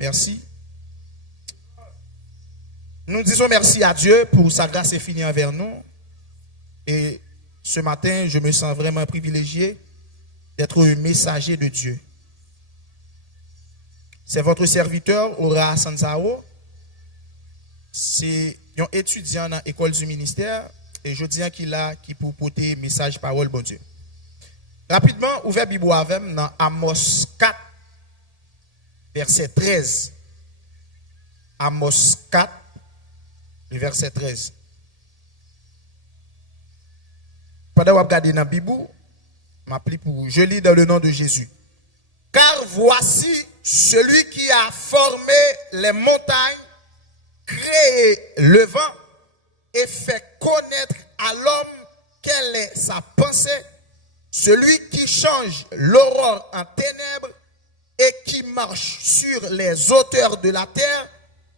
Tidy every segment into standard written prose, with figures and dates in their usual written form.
Merci. Nous disons merci à Dieu pour sa grâce infinie envers nous. Et ce matin, je me sens vraiment privilégié d'être un messager de Dieu. C'est votre serviteur, Ora Sanzao. C'est un étudiant dans l'école du ministère. Et je dis qu'il a qui pour porter message parole, bon Dieu. Rapidement, ouvert Bible avec dans Amos 4, verset 13. Amos 4, le verset 13. Pendant que vous regardez dans la Bible, je lis dans le nom de Jésus. Car voici celui qui a formé les montagnes, créé le vent et fait connaître à l'homme quelle est sa pensée, celui qui change l'aurore en ténèbres et qui marche sur les hauteurs de la terre,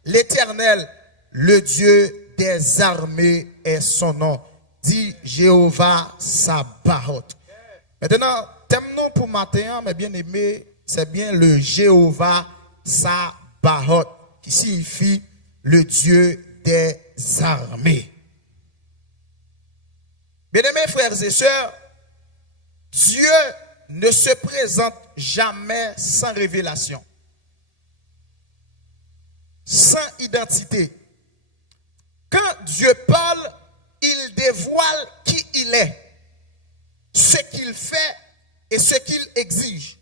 l'Éternel, le Dieu des armées est son nom, dit Jéhovah Sabaoth. Maintenant, thème non pour matin, mes bien-aimés, c'est bien le Jéhovah Sabaoth, qui signifie le Dieu des armées. Bien-aimés frères et sœurs, Dieu ne se présente jamais sans révélation, sans identité. Quand Dieu parle, il dévoile qui il est, ce qu'il fait et ce qu'il exige.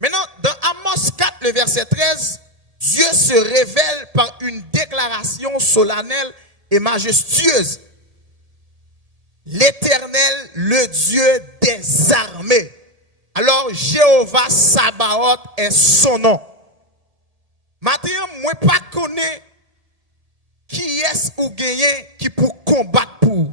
Maintenant, dans Amos 4, le verset 13, Dieu se révèle par une déclaration solennelle et majestueuse. L'Éternel, le Dieu des armées. Alors, Jéhovah Sabaoth est son nom. Maintenant, moi pas connais qui est ou gagné qui pour combattre pour.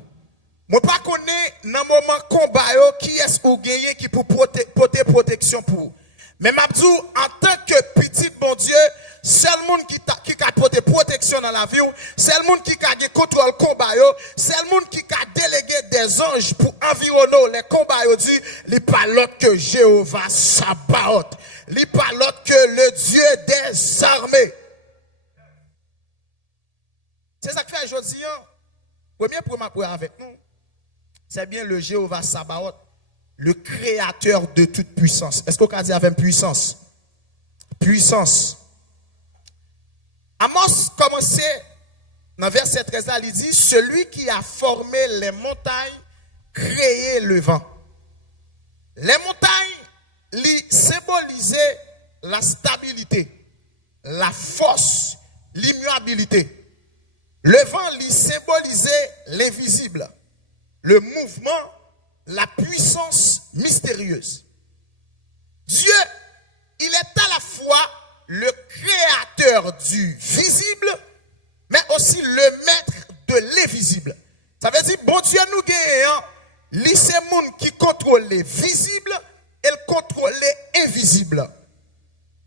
Moi pas connais dans le moment combat qui est ou gagné qui pour porter protection pour. Mais m'abdou en tant que petit bon Dieu, seul monde qui a porté protection dans la vie, seul monde qui a contrôle combat, seul monde qui a délégué des anges pour environner les combats, dit, il pas l'autre que Jéhovah Sabaoth. Il pas l'autre que le Dieu des armées. C'est ça que fait aujourd'hui. Premier point avec nous, c'est bien le Jéhovah Sabaoth, le créateur de toute puissance. Est-ce qu'on peut dire avec puissance? Puissance. Amos commençait dans verset 13 là, il dit, celui qui a formé les montagnes, créé le vent. Les montagnes, symbolisaient la stabilité, la force, l'immuabilité. Le vent, symbolisait l'invisible, le mouvement, la puissance mystérieuse. Dieu, il est à la fois le créateur du visible, mais aussi le maître de l'invisible. Ça veut dire, bon Dieu nous gagne, c'est le monde qui contrôle les visibles et le contrôle les invisibles.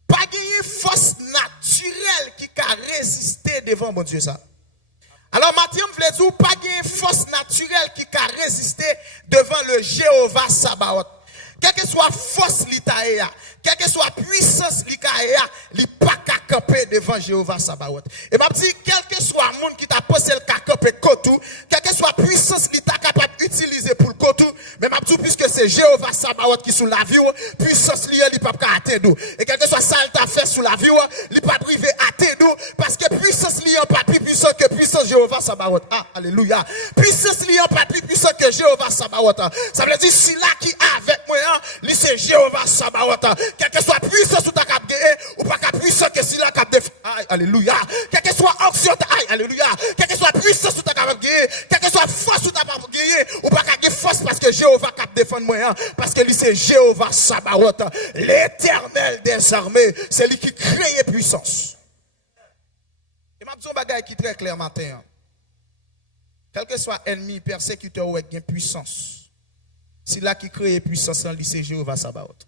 Pas gagner force naturelle qui a résisté devant bon Dieu ça. Alors, Mathieu me dit, pas une force naturelle qui a résisté devant le Jéhovah Sabaoth. Quelle que soit force l'itaïa, quelle que soit puissance l'itaïa, il pas qu'à camper devant Jéhovah Sabaoth. Et m'a dit, quel que soit le monde qui t'a posé le camper kotou, quelle que soit puissance l'ita capable d'utiliser pour le kotou, mais m'a dit, puisque c'est Jéhovah Sabaoth qui sous la vie, puissance liée, il pas qu'à atteindre. Et quel que soit ça t'a fait sous la vie, il pas privé atteindre, parce que puissance liée pas plus puissant que puissance Jéhovah Sabaoth. Ah, alléluia. Puissance liée pas plus puissant que Jéhovah Sabaoth. Ça veut dire, si là qui a avec moi, c'est Jéhovah Sabaoth. Quelle que soit puissance ou ta cap ou pas cap puissant que si la cap de alléluia. Quelle que soit onction alléluia. Quelle que soit puissance ou ta cap quelle que soit force ou ta cap ou pas cap force parce que Jéhovah cap défendre moi parce que c'est Jéhovah Sabaoth, l'Éternel des armées, c'est lui qui crée puissance. Et m'a dit un bagage qui est très clair matin. Quel que soit ennemi, persécuteur ou avec puissance. C'est là qui crée puissance dans le Jéhovah Sabaoth.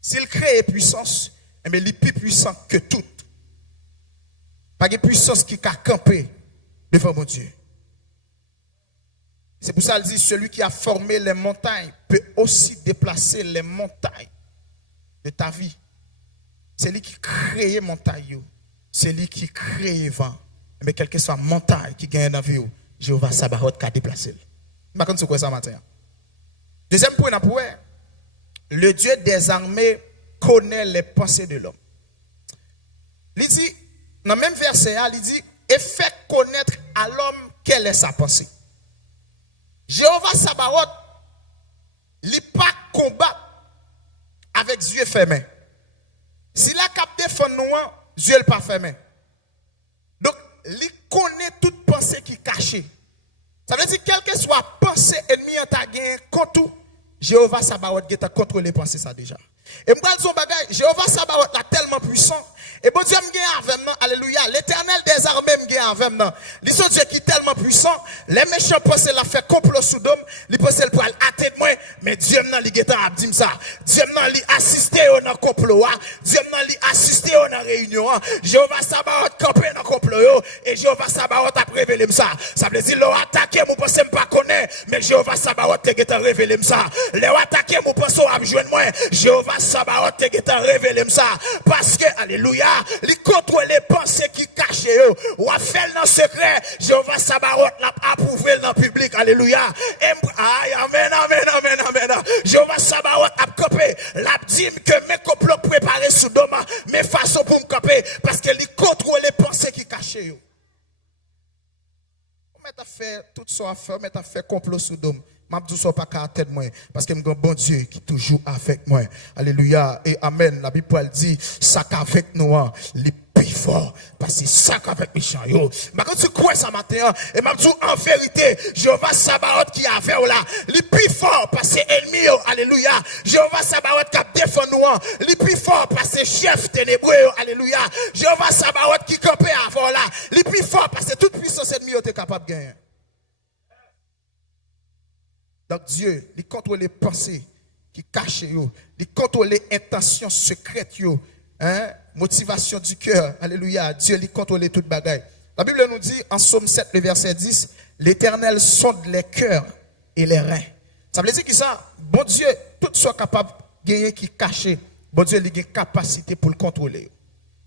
S'il crée puissance, mais il est plus puissant que tout. Pas de puissance qui a campé devant mon Dieu. C'est pour ça qu'il dit, celui qui a formé les montagnes peut aussi déplacer les montagnes de ta vie. c'est lui qui crée montagne, c'est lui qui crée vent. Mais quelle que soit montagne qui gagne dans la vie, Jéhovah Sabaoth qui a déplacé. Je ne sais pas si quoi ça matin. Deuxième point, le Dieu des armées connaît les pensées de l'homme. Il dit, dans le même verset, il dit, et fait connaître à l'homme quelle est sa pensée. Jéhovah Sabaoth, il n'est pas combat avec Dieu fermé. S'il a capté défendre nous, Dieu n'est pas fermé. Donc, il connaît toute pensée qui est cachée. Ça veut dire, quelle que soit pensée ennemie en ta gain, contre Jéhovah Sabaoth qui t'a contrôlé pensée ça déjà. Et moi, je dis, Jéhovah Sabaoth est tellement puissant. Et bon Dieu me gagne avec moi, alléluia. L'éternel des armées me gagne avec moi. Il est Dieu qui est tellement puissant. Les méchants pensent la fait complot sous d'homme. Ils pensent pour atteindre moi. Mais Dieu m'a dit ça. Dieu m'a assisté au complot. Dieu m'a assisté au réunion. Jéhovah Sabaoth campé dans le complot. Et Jéhovah Sabaoth a révélé ça. Ça veut dire, l'on attaqué, mon pensez pas connaître. Mais Jéhovah Sabaoth a révélé ça. L'on attaqué, mon pensez à joindre moi. Jéhovah Sabaoth a révélé ça. Parce que, alléluia. Il contrôle les pensées qui cachent ou a fait dans le secret. Jéhovah Sabaoth l'a approuvé dans le public. Alléluia. Amen. Jéhovah Sabaoth a copé. L'a dit que mes complots préparés sous doma, mes façons pour me copier. Parce que il contrôle les pensées qui cachent. Mais fait tout ça à faire, mais fait complot sous doma. Je ne pas qu'à tête moi parce que je suis un bon Dieu qui est toujours avec moi. Alléluia et amen. La Bible dit ça qu'avec nous les plus fort parce que ça qu'avec méchant yo. Mais quand tu crois ça matin et m'a dit en vérité Jéhovah Sabaoth qui a fait là les plus fort parce que ennemi alléluia. Jéhovah Sabaoth qui a défendu nous les plus fort parce que chef ténébreux alléluia. Jéhovah Sabaoth qui campait avant là les plus fort parce que toute puissance ennemi était capable de gagner. Donc Dieu, il contrôle les pensées qui cachent, il contrôle les intentions secrètes, motivation du cœur. Alléluia. Dieu, il contrôle toute bagaille. La Bible nous dit en Psaume 7, le verset 10, l'Éternel sonde les cœurs et les reins. Ça veut dire que ça, bon Dieu, tout soit capable de gagner qui cache, bon Dieu, il a une capacité pour le contrôler.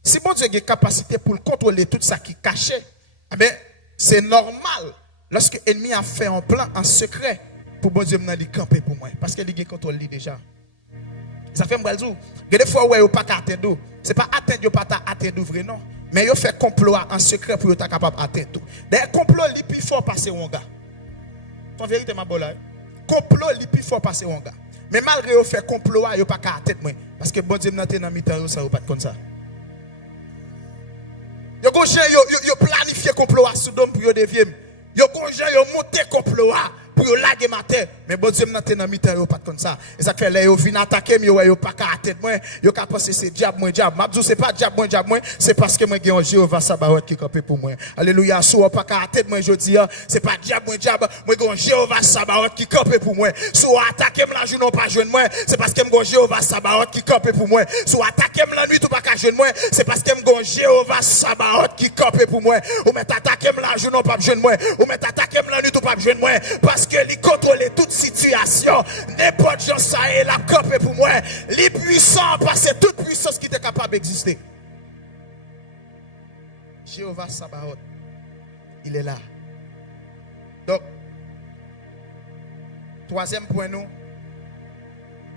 Si bon Dieu a une capacité pour le contrôler tout ça qui cache, c'est normal lorsque l'ennemi a fait un plan en secret. Pour bon Dieu m'en camper pour moi parce que il contrôle déjà. Ça fait moi dire, des fois ouais pas atteindre, c'est pas atteindre pas atteindre vrai non, mais yo fait complot en secret pour être capable atteindre tout. D'ailleurs complot li plus fort passer un gars. En vérité ma bolay. Complot li plus fort passer un gars. Mais malgré yo fait complot yo pas atteindre moi parce que bon Dieu m'en dans mi-temps ça ou pas comme ça. Yo planifié complot à Sodome pour yo dévier. Yo monté complot pour laguer ma tête mais bon Dieu m'en dans mi-temps pas comme ça et ça fait là yo vinn attaquer yo pas qu'à tête moi yo ka penser c'est diable m'a dit c'est pas diable moi c'est parce que moi j'ai un Jéhovah Sabaoth qui campé pour moi alléluia sou pas qu'à tête moi je dis c'est pas diable moi j'ai un Jéhovah Sabaoth qui campé pour moi sou attaquer me la journée non pas joindre moi c'est parce que j'ai un Jéhovah Sabaoth qui campé pour moi sou attaquer me la nuit tout pas qu'à joindre moi c'est parce que j'ai un Jéhovah Sabaoth qui campé pour moi ou met attaquer me la journée non pas joindre moi ou met attaquer me la nuit tout pas joindre moi parce que il contrôle toute situation n'importe gens ça est la campé pour moi les puissants parce que toute puissance qui est capable d'exister Jéhovah Sabaoth il est là. Donc troisième point nous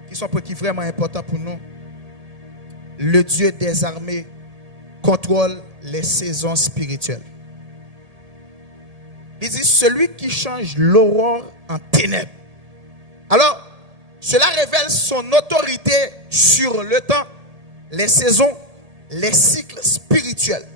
qui sont qui vraiment important pour nous, le Dieu des armées contrôle les saisons spirituelles. Il dit celui qui change l'aurore en ténèbres. Alors, cela révèle son autorité sur le temps, les saisons, les cycles spirituels.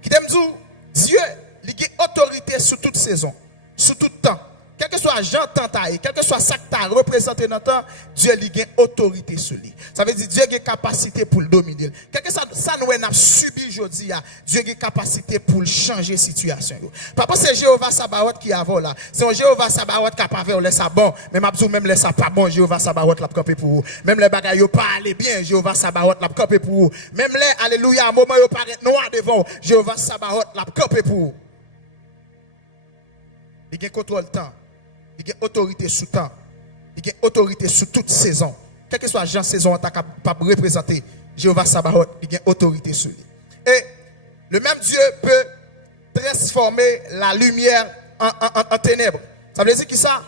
Qui t'aime dire, Dieu, il a autorité sur toute saison, sur tout temps. Quel que soit j'entends quel que soit ça que tu as représenté dans le temps, Dieu a une autorité sur lui. Ça veut dire Dieu a une capacité pour le dominer. Quel que soit ça nous avons subi aujourd'hui, Dieu a une capacité pour changer la situation. Papa, c'est Jéhovah Sabaoth qui a là. C'est un Jéhovah Sabaoth qui a pas fait laisse ça bon, mais m'a même laisse ça pas bon, Jéhovah Sabaoth l'a campé pour vous. Même les bagailles yo pas aller bien, Jéhovah Sabaoth l'a campé pour vous. Même les alléluia, moment yo paraît noir devant, Jéhovah Sabaoth l'a campé pour vous. Il contrôle le temps. Il a autorité sous temps. Il a autorité sous toute saison. Quelle que soit la saison, tu as capable de représenter. Jéhovah Sabaoth, il a autorité sur lui. Et le même Dieu peut transformer la lumière en ténèbres. Ça veut dire que ça,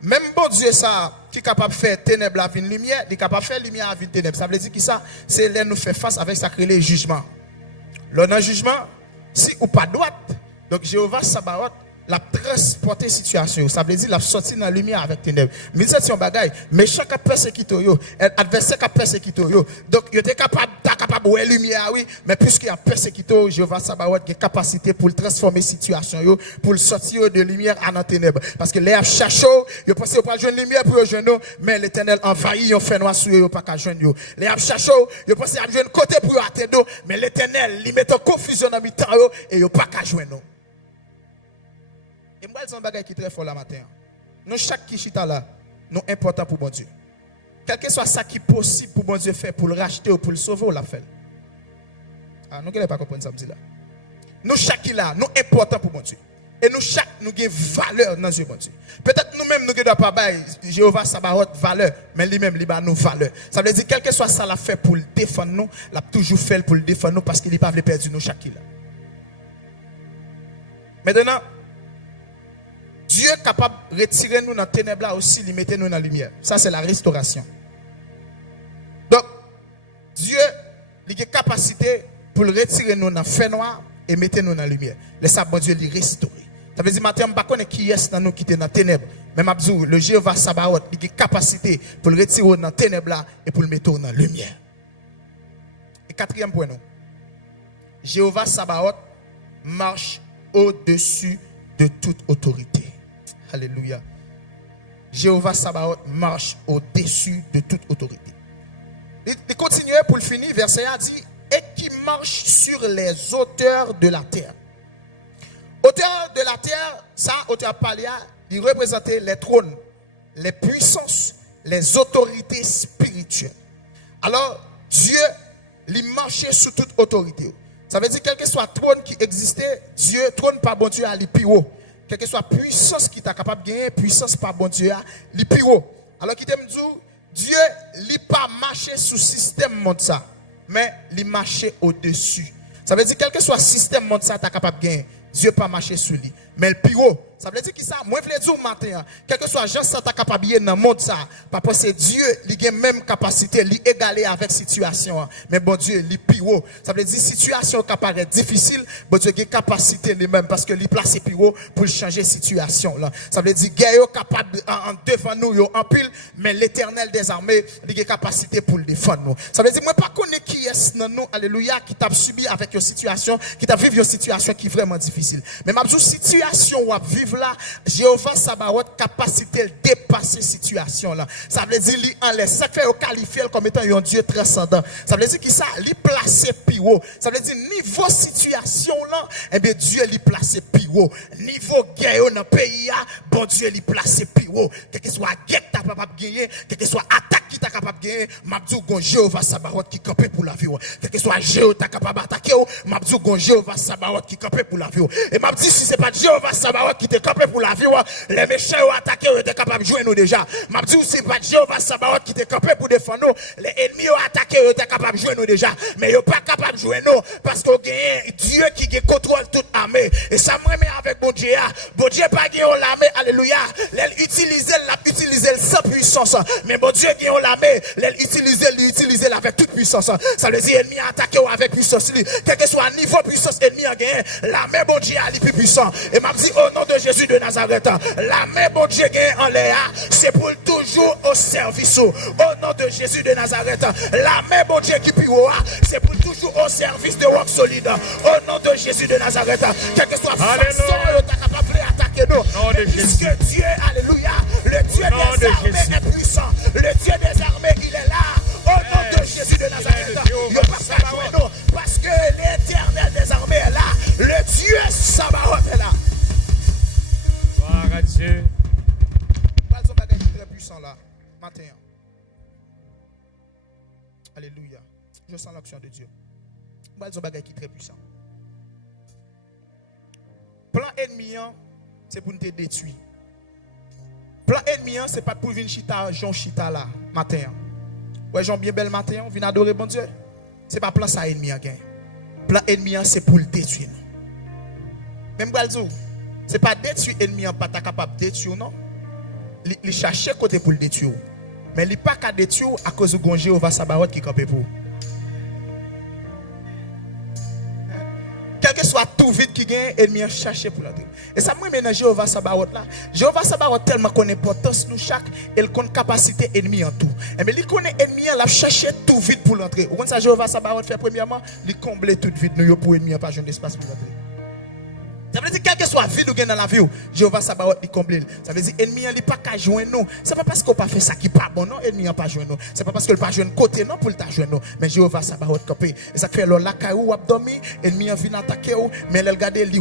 même bon Dieu ça, qui est capable de faire ténèbres à une lumière, il est capable de faire lumière à une ténèbres. Ça veut dire que ça, c'est là nous fait face avec ça créer le jugement. Là, dans le jugement, si ou pas droite, donc Jéhovah Sabaoth l'a transporté situation. Ça veut dire l'a sorti dans la lumière avec ténèbres. Mais c'est un bagage. Méchant qui a persécuté yo, adversaire qui a persécuté yo. Donc il était capable de voir lumière oui, mais puisqu'il a persécuté Jéhovah Sabaoth a capacité pour transformer situation yo, pour le sortir de lumière à dans ténèbres. Parce que l'air cherche, il pense pas joindre lumière pour joindre, mais l'Éternel envahit, on fait noir sur eux pas qu'à joindre yo. L'air cherche, il pense à joindre côté pour atteindre, mais l'Éternel lui met en confusion dans mi-temps et yo pas qu'à joindre. Et moi, c'est un bagage qui est très fort là matin. Nous, chaque qui chita là, nous important pour bon Dieu. Quel que soit ça qui est possible pour bon Dieu faire, pour le racheter ou pour le sauver, on l'a fait. Ah, nous ne pas comprendre ça, là. Nous, chaque qui là, nous important pour bon Dieu. Et nous, chaque, nous avons valeur dans Dieu, bon Dieu. Peut-être nous-mêmes, nous ne pas bailler Jéhovah Sabaoth valeur, mais lui-même, il a nos valeurs. Ça veut dire, quel que soit ça, l'a fait pour le défendre nous, l'a toujours fait pour le défendre nous parce qu'il n'est pas perdu nous, chaque qui là. Maintenant, Dieu est capable de retirer nous dans les ténèbres là aussi, de mettre nous dans la lumière. Ça, c'est la restauration. Donc, Dieu a la capacité pour retirer nous dans le feu noir et mettre nous dans la lumière. Laissez bon Dieu les restaurer. Ça veut dire, maintenant, je ne sais pas qui est dans nous qui est dans les ténèbres. Mais Mabzou, le Jéhovah Sabaoth, il a la capacité pour le retirer dans les ténèbres là et pour le mettre dans la lumière. Et quatrième point, nous. Jéhovah Sabaoth marche au-dessus de toute autorité. Alléluia. Jéhovah Sabaoth marche au-dessus de toute autorité. Il continue pour le finir, verset 1 dit, et qui marche sur les hauteurs de la terre. Hauteur de la terre, ça, hauteur palia, il représentait les trônes, les puissances, les autorités spirituelles. Alors, Dieu, il marchait sur toute autorité. Ça veut dire, quel que soit trône qui existait, Dieu, trône par bon Dieu, il est plus haut. Quelle que soit puissance qui est capable de gagner, puissance par bon Dieu, il est plus haut. Alors, qui t'aime dit, Dieu, il n'est pas marché sous système monde ça, mais il marche au-dessus. Ça veut dire, quel que soit système monde ça, tu es capable de gagner. Dieu pas marché sur lui. Mais le plus haut, ça veut dire que ça, moi je veux dire matin, quel que soit gens ça ta capable dans le monde ça, parce que c'est Dieu qui a même capacité, lui égaler avec situation. Mais bon Dieu, lui plus haut. Ça veut dire situation qui paraît difficile, bon Dieu a capacité lui-même parce que lui place plus haut pour changer situation là. Ça veut dire guerre capable en devant nous en pile, mais l'Éternel des armées, il a capacité pour le défendre nous. Ça veut dire moi pas connaître qui est dans nous, alléluia, qui t'a subi avec une situation, qui t'a vécu une situation qui est vraiment difficile. Mais ma situation où vivre là, Jéhovah Sabaoth capacité de dépasser situation là. Ça veut dire lui en laisse. Ça fait qualifier comme étant un Dieu transcendant. Ça veut dire qu'il ça lui placer plus haut. Ça veut dire niveau situation là, eh bien Dieu lui placer plus haut. Niveau guerre dans le pays là, bon Dieu lui placer plus haut. Quel que soit guerre tu capable de gagner, quel que soit attaque qui tu capable de gagner, m'abdou gon Jéhovah Sabaoth qui camper pour la vie. Quel que soit Jéhovah tu capable d'attaquer, m'abdou gon Jéhovah Sabaoth qui camper pour la vie. Et m'abdou si c'est pas Jéhovah Sabaoth qui te campé pour la vie, les méchants ont attaqué, ils étaient capables de jouer nous déjà. M'a dit c'est pas Jéhovah Sabaoth qui te campé pour défendre nous, les ennemis ont attaqué, ils étaient capables de jouer nous déjà. Mais ils sont pas capables de jouer nous parce qu'on gagne Dieu qui contrôle toute l'armée. Et ça me remet avec bon Dieu. Bon Dieu pas gagné l'armée, alléluia. L'utiliser sans puissance. Mais bon Dieu gagne l'armée, l'utiliser avec toute puissance. Ça veut dire ennemi attaqué avec puissance. Quel que soit niveau puissance ennemi a gagné, l'armée bon Dieu est plus puissant. Et m'a dit au nom de Jésus de Nazareth, la main bon Dieu en l'air, c'est pour toujours au service. Au nom de Jésus de Nazareth, la main bon Dieu qui pue, c'est pour toujours au service de Rock Solide. Au nom de Jésus de Nazareth, quel que soit façon, tu es capable d'attaquer nous. Puisque Dieu, alléluia, le Dieu des armées est puissant. Le Dieu des armées, il est là. Au nom de Jésus de Nazareth, il n'y a pas qu'à jouer nous. Parce que l'Éternel des armées est là. Le Dieu Sabaoth est là. Gloire à Dieu. Pas de bagage très puissant là, matin. Alléluia. Je sens l'action de Dieu. Pas de bagage qui est très puissant. Plan ennemi, c'est pour nous détruire. Plan ennemi, c'est pas pour venir chita, Jean chita là, matin. Ouais, Jean bien bel matin, on vient adorer bon Dieu. c'est pas plan ça ennemi a gain. Plan ennemi c'est pour le détruire. Même Balzou, c'est pas détruire ennemi pas capable de détruire non. Il chercher côté pour le détruire. Mais il pas qu'à détruire à cause de gon Jéhovah Sabaoth qui campe pour. Quel que soit tout vide qui gagne, ennemi chercher pour l'entrer. Et ça moi maintenant Jéhovah Sabaoth là. Jéhovah Sabaoth tellement connaît importance nous chaque, il connaît capacité ennemi en tout. Et mais il connaît ennemi là chercher tout vide pour l'entrer. Ou quand ça Jéhovah Sabaoth fait premièrement, il combler tout vide nous pour ennemi pas jeune espace pour l'entrer. Ça veut dire quel que soit vide ou gain dans la vie, Jéhovah Sabaoth il comble. Ça veut dire ennemi il pas qu'à joindre nous. C'est pas parce qu'on pas fait ça qui pas bon non, ennemi pas joindre nous. C'est pas parce que le pas joindre côté non pour t'a joindre nous, mais Jéhovah Sabaoth campé. Et ça fait la caillou a dormi, ennemi vient attaquer ou, mais elle regarde li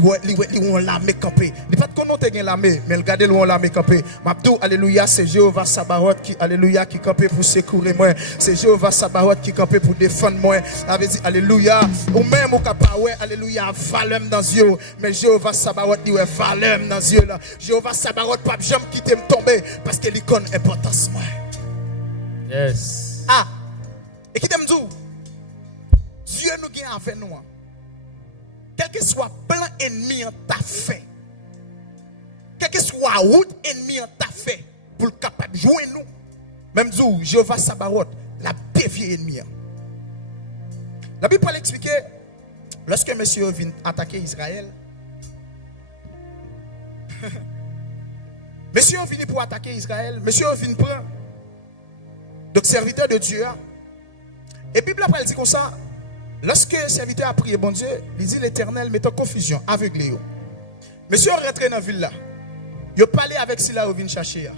on l'armée campé. Il pas de connait te gain l'armée, mais regarde li on l'armée campé. M'abdou alléluia, c'est Jéhovah Sabaoth qui alléluia qui campé pour secourir moi. C'est Jéhovah Sabaoth qui campé pour défendre moi. Ça veut dire alléluia, ou même au capable alléluia, valeur dans yeux, mais Jéhovah Sabaoth dit ouais valeur dans les yeux là. Jéhovah Sabaoth pas jamais quitter me tomber parce que il connaît importance moi. Yes. Ah. Et qui t'aime dire Dieu nous gagne avec nous. Quel que soit plan ennemi en ta fait. Quel que soit route ennemi en ta fait pour le capable jouer nous. Même dire Jéhovah Sabaoth la dévié ennemi. La Bible peut l'expliquer lorsque monsieur vient attaquer Israël. Monsieur vient pour attaquer Israël. Monsieur vient prendre. Donc serviteur de Dieu. Et Bible après elle dit comme ça. Lorsque le serviteur a prié bon Dieu, il dit l'Éternel met en confusion, aveuglé. Monsieur rentré dans la ville là. Il parlait avec Sila qui vient chercher.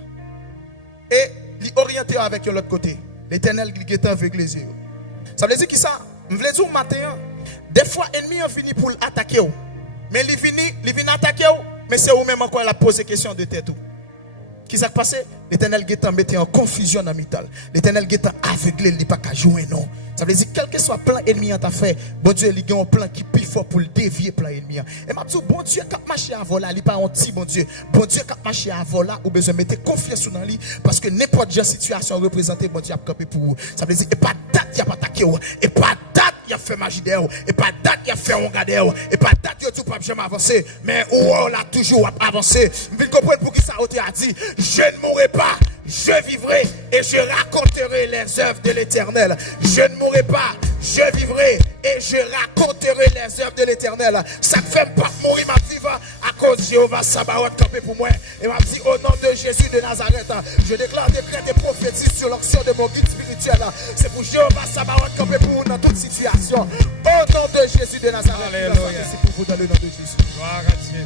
Et il orienté avec l'autre côté. L'Éternel qui est aveuglé. Ça veut dire que ça, je veux dire matin, des fois ennemi a fini pour attaquer. Mais il vient attaquer. Mais c'est vous-même encore la poser question de tête. Qui s'est passé? L'Éternel est mis en confusion dans métal. L'Éternel est aveuglé, il n'est pas qu'à jouer non. Ça veut dire quel que soit plan ennemi en ta fait, bon Dieu il a un plan qui est plus fort pour le dévier plan ennemi. Et m'a dit bon Dieu quand marcher avant là, il pas un petit bon Dieu. Bon Dieu quand marcher avant là, ou besoin mettre confiance dans lui parce que n'importe quelle situation représentée bon Dieu a campé pour vous. Ça veut dire et pas date il a pas attaqué et pas date il a fait magie d'air et pas date il a fait on garder et pas date il tout pas jamais avancer mais on l'a toujours avancé. Vous comprenez pour qui ça a dit je ne mourrai pas, je vivrai et je raconterai les œuvres de l'Éternel. Je ne mourrai pas, je vivrai et je raconterai les œuvres de l'Éternel. Ça ne fait pas mourir ma vie à cause de Jéhovah Sabaoth campé pour moi. Et m'a dit au nom de Jésus de Nazareth, je déclare, décrète et prophétise sur l'action de mon guide spirituel. C'est pour Jéhovah Sabaoth campé pour vous dans toute situation. Au nom de Jésus de Nazareth. Alléluia. C'est pour vous dans le nom de Jésus. Gloire à Dieu.